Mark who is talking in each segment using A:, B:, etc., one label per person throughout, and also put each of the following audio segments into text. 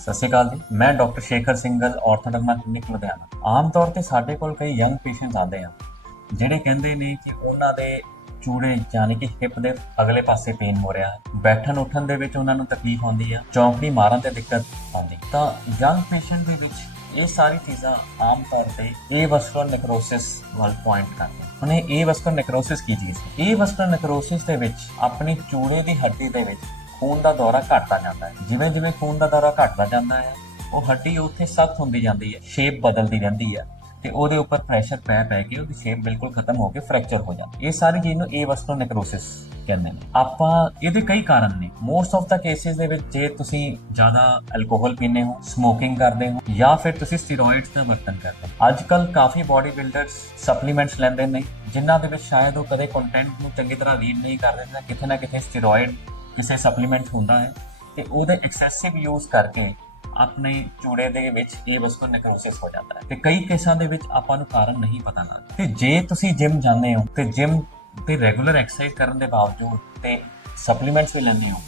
A: ਸਤਿ ਸ਼੍ਰੀ ਅਕਾਲ ਜੀ। ਮੈਂ doctor Shekhar Singal orthoderma clinic Ludhiana. ਆਮ ਤੌਰ ਤੇ ਸਾਡੇ ਕੋਲ ਕਈ ਯੰਗ ਪੇਸ਼ੈਂਟਸ ਆਉਂਦੇ ਆ, ਜਿਹੜੇ ਕਹਿੰਦੇ ਨੇ ਕਿ ਉਹਨਾਂ ਦੇ ਚੂੜੇ ਯਾਨੀ ਕਿ ਹਿਪ ਦੇ ਅਗਲੇ ਪਾਸੇ ਪੇਨ ਹੋ ਰਿਹਾ ਬੈਠਣ ਉੱਠਣ ਦੇ ਵਿੱਚ ਉਹਨਾਂ ਨੂੰ ਤਕਲੀਫ ਆਉਂਦੀ ਆ, ਚੌਂਕੜੀ ਮਾਰਨ ਤੇ ਦਿੱਕਤ ਆਉਂਦੀ। ਤਾਂ ਯੰਗ ਪੇਸ਼ੈਂਟ ਦੇ ਵਿੱਚ ਇਹ ਸਾਰੀ ਚੀਜ਼ਾਂ ਆਮ ਤੌਰ ਤੇ ਇਹ ਵਸਕੂਲਰ ਨੈਕਰੋਸਿਸ ਵੱਲ ਪੁਆਇੰਟ ਕਰਦੇ ਹੁਣ ਇਹ ਵਸਕੂਲਰ ਨੈਕਰੋਸਿਸ ਕੀ ਚੀਜ਼ ਹੈ? ਇਹ ਵਸਕੂਲਰ ਨੈਕਰੋਸਿਸ ਦੇ ਵਿੱਚ ਆਪਣੀ ਚੂੜੇ ਦੀ ਹੱਡੀ ਦੇ ਵਿੱਚ ਖੂਨ ਦਾ ਦੌਰਾ ਘਟਦਾ ਜਾਂਦਾ ਹੈ। ਜਿਵੇਂ ਜਿਵੇਂ ਖੂਨ ਦਾ ਦੌਰਾ ਘਟਦਾ ਜਾਂਦਾ ਹੈ, ਉਹ ਹੱਡੀ ਉੱਥੇ ਸਖਤ ਹੁੰਦੀ ਜਾਂਦੀ ਹੈ ਸ਼ੇਪ ਬਦਲਦੀ ਰਹਿੰਦੀ ਹੈ ਤੇ ਉਹਦੇ ਉੱਪਰ ਪ੍ਰੈਸ਼ਰ ਪੈ ਪੈ ਕੇ ਉਹਦੀ ਸ਼ੇਪ ਬਿਲਕੁਲ ਖਤਮ ਹੋ ਕੇ ਫ੍ਰੈਕਚਰ ਹੋ ਜਾਂਦੀ ਇਹ ਸਾਰੀ ਚੀਜ਼ ਨੂੰ ਏ ਵਸਕੂਲਰ ਨੈਕਰੋਸਿਸ ਕਹਿੰਦੇ ਨੇ। ਆਪਾਂ ਇਹਦੇ ਕਈ ਕਾਰਨ ਨੇ। ਮੋਸਟ ਆਫ ਦਾ ਕੇਸਿਸ ਦੇ ਵਿੱਚ ਜੇ ਤੁਸੀਂ ਜ਼ਿਆਦਾ ਐਲਕੋਹਲ ਪੀਂਦੇ ਹੋ ਸਮੋਕਿੰਗ ਕਰਦੇ ਹੋ ਜਾਂ ਫਿਰ ਤੁਸੀਂ ਸਟੀਰੋਇਡਸ ਦਾ ਵਰਤਨ ਕਰਦੇ ਹੋ। ਅੱਜ ਕੱਲ ਕਾਫੀ ਬਾਡੀ ਬਿਲਡਰਸ ਸਪਲੀਮੈਂਟਸ ਲੈਂਦੇ ਨੇ, ਜਿਨ੍ਹਾਂ ਦੇ ਵਿੱਚ ਸ਼ਾਇਦ ਉਹ ਕਦੇ ਕੰਟੈਂਟ ਨੂੰ ਚੰਗੀ ਤਰ੍ਹਾਂ ਰੀਡ ਨਹੀਂ ਕਰਦੇ ਜਾਂ ਕਿਤੇ ਨਾ ਕਿਤੇ ਸਟੀਰੋਇਡ ਕਿਸੇ ਸਪਲੀਮੈਂਟ ਹੁੰਦਾ ਹੈ ਤੇ ਉਹਦੇ ਐਕਸੈਸਿਵ ਯੂਜ਼ ਕਰਕੇ ਆਪਣੇ ਚੂੜੇ ਦੇ ਵਿੱਚ ਇਹ ਵਸਕੂਲਰ ਨੈਕਰੋਸਿਸ ਹੋ ਜਾਂਦਾ ਹੈ। ਤੇ ਕਈ ਕੇਸਾਂ ਦੇ ਵਿੱਚ ਆਪਾਂ ਨੂੰ ਕਾਰਨ ਨਹੀਂ ਪਤਾ ਲੱਗਦਾ। ਤੇ ਜੇ ਤੁਸੀਂ ਜਿਮ ਜਾਂਦੇ ਹੋ ਤੇ ਜਿਮ ਤੇ ਰੈਗੂਲਰ ਐਕਸਰਸਾਈਜ਼ ਕਰਨ ਦੇ ਬਾਵਜੂਦ ਤੇ ਸਪਲੀਮੈਂਟਸ ਵੀ ਲੈਂਦੇ ਹੋ,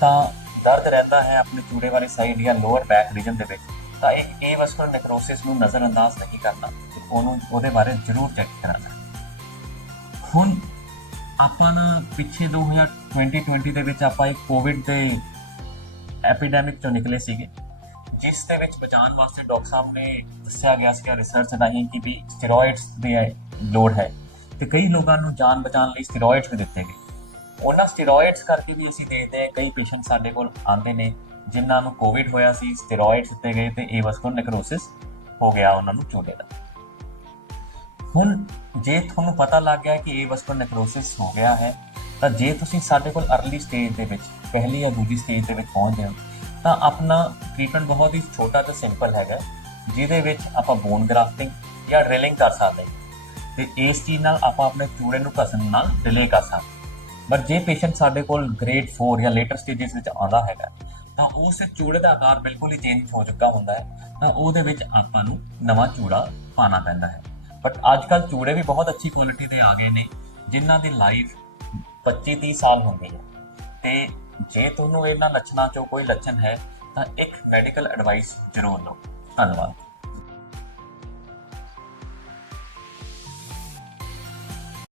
A: ਤਾਂ ਦਰਦ ਰਹਿੰਦਾ ਹੈ ਆਪਣੇ ਚੂੜੇ ਵਾਲੀ ਸਾਈਡ ਜਾਂ ਲੋਅਰ ਬੈਕ ਰੀਜਨ ਦੇ ਵਿੱਚ, ਤਾਂ ਇੱਕ ਇਹ ਵਸਕੂਲਰ ਨੈਕਰੋਸਿਸ ਨੂੰ ਨਜ਼ਰਅੰਦਾਜ਼ ਨਹੀਂ ਕਰਨਾ ਤੇ ਉਹਨੂੰ, ਉਹਦੇ ਬਾਰੇ ਜ਼ਰੂਰ ਚੈੱਕ ਕਰਾਉਣਾ ਹੁਣ ਆਪਾਂ ਨਾ ਪਿੱਛੇ 2020 ਦੇ ਵਿੱਚ ਆਪਾਂ ਇੱਕ ਕੋਵਿਡ ਦੇ ਐਪੀਡੈਮਿਕ ਚੋਂ ਨਿਕਲੇ ਸੀਗੇ, ਜਿਸ ਦੇ ਵਿੱਚ ਬਚਾਉਣ ਵਾਸਤੇ ਡਾਕਟਰ ਸਾਹਿਬ ਨੇ ਦੱਸਿਆ ਗਿਆ ਸੀ ਰਿਸਰਚ ਰਾਹੀਂ ਕਿ ਵੀ ਸਟੀਰੋਇਡਸ ਦੀ ਲੋੜ ਹੈ ਤੇ ਕਈ ਲੋਕਾਂ ਨੂੰ ਜਾਨ ਬਚਾਉਣ ਲਈ ਸਟੀਰੋਇਡਸ ਵੀ ਦਿੱਤੇ ਗਏ। ਉਹਨਾਂ ਸਟੀਰੋਇਡਸ ਕਰਕੇ ਵੀ ਅਸੀਂ ਦੇਖਦੇ ਹਾਂ, ਕਈ ਪੇਸ਼ੈਂਟ ਸਾਡੇ ਕੋਲ ਆਉਂਦੇ ਨੇ, ਜਿਨ੍ਹਾਂ ਨੂੰ ਕੋਵਿਡ ਹੋਇਆ ਸੀ ਸਟੀਰੋਇਡਸ ਦਿੱਤੇ ਗਏ ਤੇ ਇਹ ਵਸਕੂਲਰ ਨੈਕਰੋਸਿਸ ਹੋ ਗਿਆ ਉਹਨਾਂ ਨੂੰ ਚੂੜੇ ਦਾ। ਹੁਣ ਜੇ ਤੁਹਾਨੂੰ ਪਤਾ ਲੱਗ ਗਿਆ ਕਿ ਇਹ ਵੈਸਕੂਲਰ ਨੈਕਰੋਸਿਸ ਹੋ ਗਿਆ ਹੈ, ਤਾਂ ਜੇ ਤੁਸੀਂ ਸਾਡੇ ਕੋਲ ਅਰਲੀ ਸਟੇਜ ਦੇ ਵਿੱਚ, ਪਹਿਲੀ ਜਾਂ ਦੂਜੀ ਸਟੇਜ ਦੇ ਵਿੱਚ ਪਹੁੰਚਦੇ ਹੋ, ਤਾਂ ਆਪਣਾ ਟ੍ਰੀਟਮੈਂਟ ਬਹੁਤ ਹੀ ਛੋਟਾ ਤੇ ਸਿੰਪਲ ਹੈਗਾ ਜਿਹਦੇ ਵਿੱਚ ਆਪਾਂ ਬੋਨ ਗ੍ਰਾਫਟਿੰਗ ਜਾਂ ਡਰਿਲਿੰਗ ਕਰ ਸਕਦੇ ਤੇ ਇਸ ਚੀਜ਼ ਨਾਲ ਆਪਾਂ ਆਪਣੇ ਚੂੜੇ ਨੂੰ ਘਸਣ ਨਾਲ ਡਿਲੇ ਕਰ ਸਕਦੇ ਪਰ ਜੇ ਪੇਸ਼ੈਂਟ ਸਾਡੇ ਕੋਲ ਗ੍ਰੇਡ 4 ਜਾਂ ਲੇਟਰ ਸਟੇਜਸ ਵਿੱਚ ਆਉਂਦਾ ਹੈਗਾ ਤਾਂ ਉਸ ਚੂੜੇ ਦਾ ਆਕਾਰ ਬਿਲਕੁਲ ਹੀ ਚੇਂਜ ਹੋ ਚੁੱਕਾ ਹੁੰਦਾ ਹੈ, ਤਾਂ ਉਹਦੇ ਵਿੱਚ ਆਪਾਂ ਨੂੰ ਨਵਾਂ ਚੂੜਾ ਪਾਣਾ ਪੈਂਦਾ ਹੈ। ਬਟ ਅੱਜ ਕੱਲ ਚੂੜੇ ਵੀ ਬਹੁਤ ਅੱਛੀ ਕੁਆਲਿਟੀ ਦੇ ਆ ਗਏ ਨੇ, ਜਿਨ੍ਹਾਂ ਦੀ ਲਾਈਫ 25 30 ਸਾਲ ਹੁੰਦੀ ਹੈ। ਤੇ ਜੇ ਤੁਹਾਨੂੰ ਇਹਨਾਂ ਲੱਛਣਾਂ ਚੋਂ ਕੋਈ ਲੱਛਣ ਹੈ, ਤਾਂ ਇੱਕ ਮੈਡੀਕਲ ਐਡਵਾਈਸ ਜ਼ਰੂਰ ਲਓ। ਧੰਨਵਾਦ।